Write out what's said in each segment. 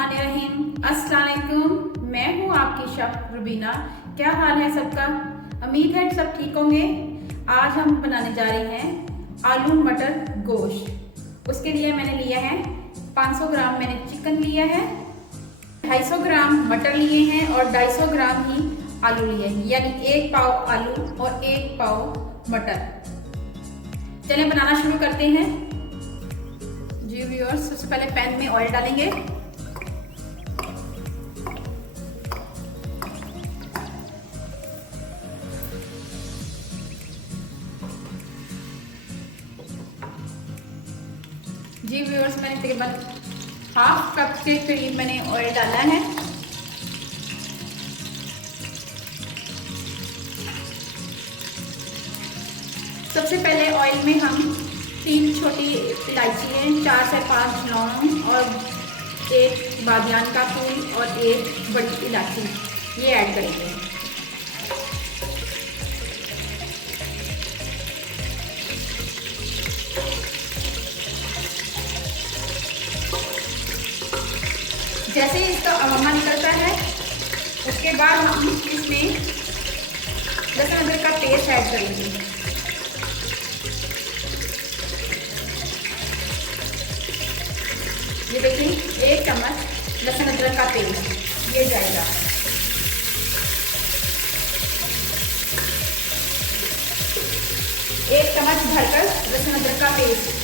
बिस्मिल्लाहिर्रहमानिर्रहीम। अस्सलाम वालेकुम। मैं हूँ आपकी शेफ रुबीना। क्या हाल है सबका? उम्मीद है सब ठीक होंगे। आज हम बनाने जा रहे हैं आलू मटर गोश्त। उसके लिए मैंने लिया है 500 ग्राम मैंने चिकन लिया है, 250 ग्राम मटर लिए हैं और 250 ग्राम ही आलू लिए हैं, यानी 1 पाव आलू और 1 पाव मटर। चलिए बनाना शुरू करते हैं। जी व्यूअर्स, सबसे पहले पैन में ऑयल डालेंगे। जी व्यूअर्स, मैंने तकरीबन हाफ कप के करीब मैंने ऑयल डाला है। सबसे पहले ऑयल में हम 3 छोटी इलायची हैं, 4 से 5 लौंग और 1 बादियान का फूल और 1 बड़ी इलायची ये ऐड करेंगे। जैसे ही इसका अरोमा निकलता है उसके बाद हम इसमें लहसुन अदरक का पेस्ट ऐड करेंगे। ये देखिए 1 चम्मच लहसुन अदरक का पेस्ट ये जाएगा। एक चम्मच भरकर लहसुन अदरक का पेस्ट।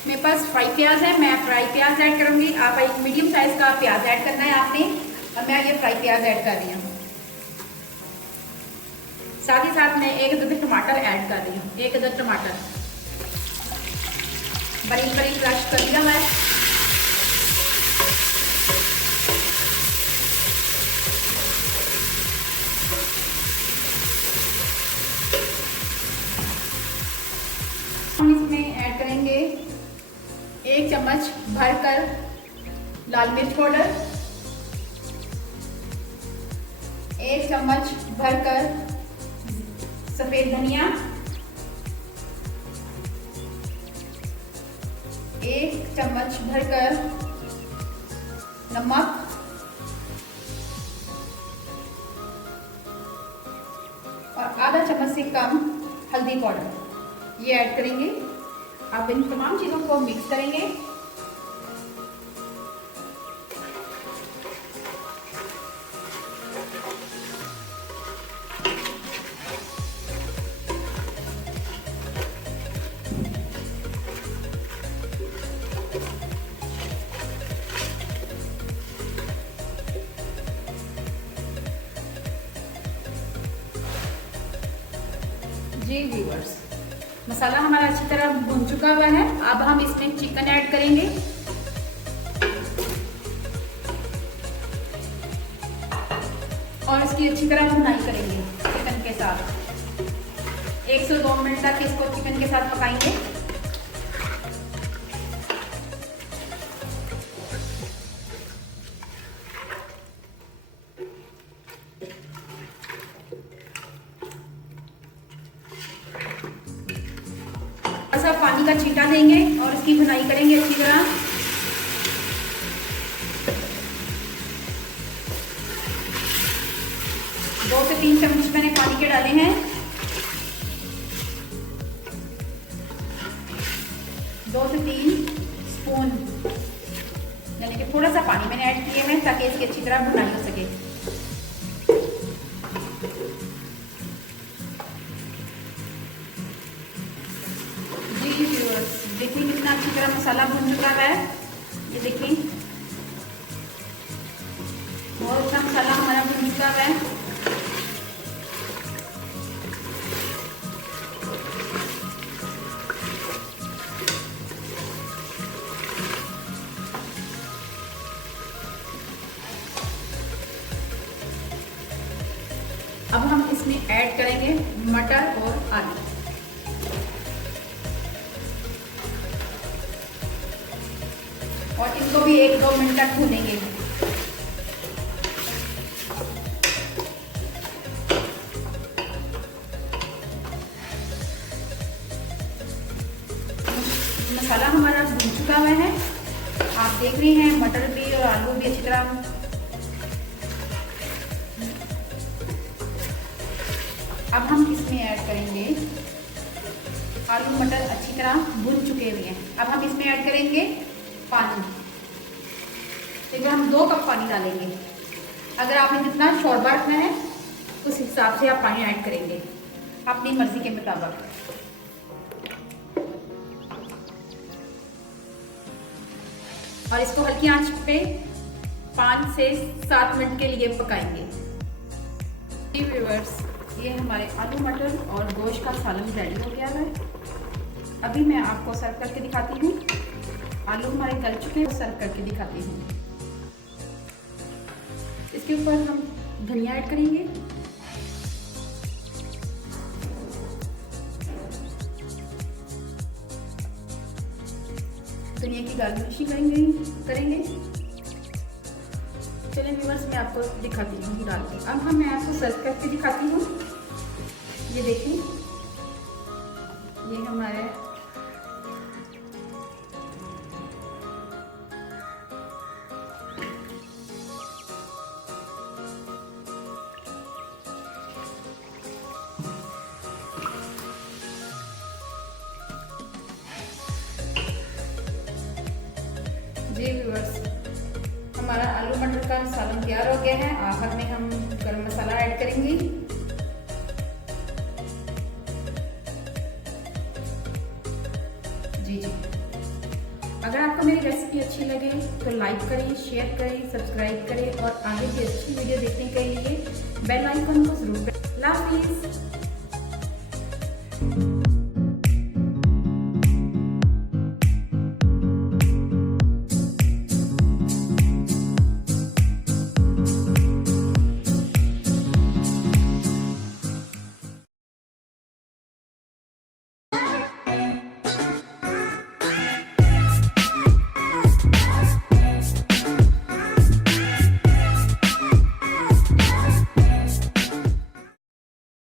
मेरे पास फ्राई प्याज है, मैं फ्राई प्याज ऐड करूंगी। आप एक मीडियम साइज का प्याज ऐड करना है आपने, और मैं ये फ्राई प्याज ऐड कर रही हूँ। साथ ही साथ मैं 1 अदद टमाटर ऐड कर रही हूँ। 1 अदद टमाटर बारीक बारीक क्रश कर दिया है। हम इसमें ऐड करेंगे 1 चम्मच भरकर लाल मिर्च पाउडर, 1 चम्मच भरकर सफेद धनिया, 1 चम्मच भरकर नमक और आधा चम्मच से कम हल्दी पाउडर ये ऐड करेंगे। आप इन तमाम चीजों को मिक्स करेंगे। जी व्यूअर्स, मसाला हमारा अच्छी तरह भुन चुका हुआ है। अब हम इसमें चिकन ऐड करेंगे। और इसकी अच्छी तरह भुनाई करेंगे चिकन के साथ। 1 से 2 मिनट तक इसको चिकन के साथ पकाएंगे। ऐसा पानी का छींटा देंगे और इसकी भुनाई करेंगे अच्छी तरह। दो से 3 चम्मच मैंने पानी के डाले हैं। 2 से 3 स्पून यानी कि थोड़ा सा पानी मैंने ऐड किए हैं ताकि इसकी अच्छी तरह भुनाई हो सके। देखिए कितना अच्छी तरह मसाला भुन चुका है। ये देखिए बहुत अच्छा मसाला हमारा भुन चुका है। अब हम इसमें ऐड करेंगे मटर और आलू। और इनको भी 1-2 मिनट तक भूनेंगे। मसाला हमारा भून चुका हुआ है। आप देख रहे हैं मटर भी और आलू भी अच्छी तरह। अब हम इसमें ऐड करेंगे, आलू मटर अच्छी तरह भून चुके हुए हैं। अब हम इसमें ऐड करेंगे पानी। इसमें हम 2 कप पानी डालेंगे। अगर आपने जितना शोरबा रखना है उस हिसाब से आप पानी ऐड करेंगे अपनी मर्जी के मुताबिक। और इसको हल्की आंच पे 5 से 7 मिनट के लिए पकाएंगे। व्यूअर्स, ये हमारे आलू मटर और गोश्त का सालन रेडी हो गया है। अभी मैं आपको सर्व करके दिखाती हूँ। आलू हमारे गल चुके हैं, सर्व करके दिखाती हूँ। इसके ऊपर हम धनिया ऐड करेंगे। धनिया की गार्निशिंग करेंगे। चलिए व्यूअर्स, मैं आपको दिखाती हूँ डाल के। अब मैं आपको सर्व करके दिखाती हूँ। ये देखिए, ये हमारे जी व्यूअर्स, हमारा आलू मटर का सालन तैयार हो गया है। आखिर में हम गरम मसाला ऐड करेंगे। जी अगर आपको मेरी रेसिपी अच्छी लगे तो लाइक करें, शेयर करें, सब्सक्राइब करें और आगे की अच्छी वीडियो देखने के लिए बेल आइकन को जरूर प्रेस। अल्लाह हाफिज़।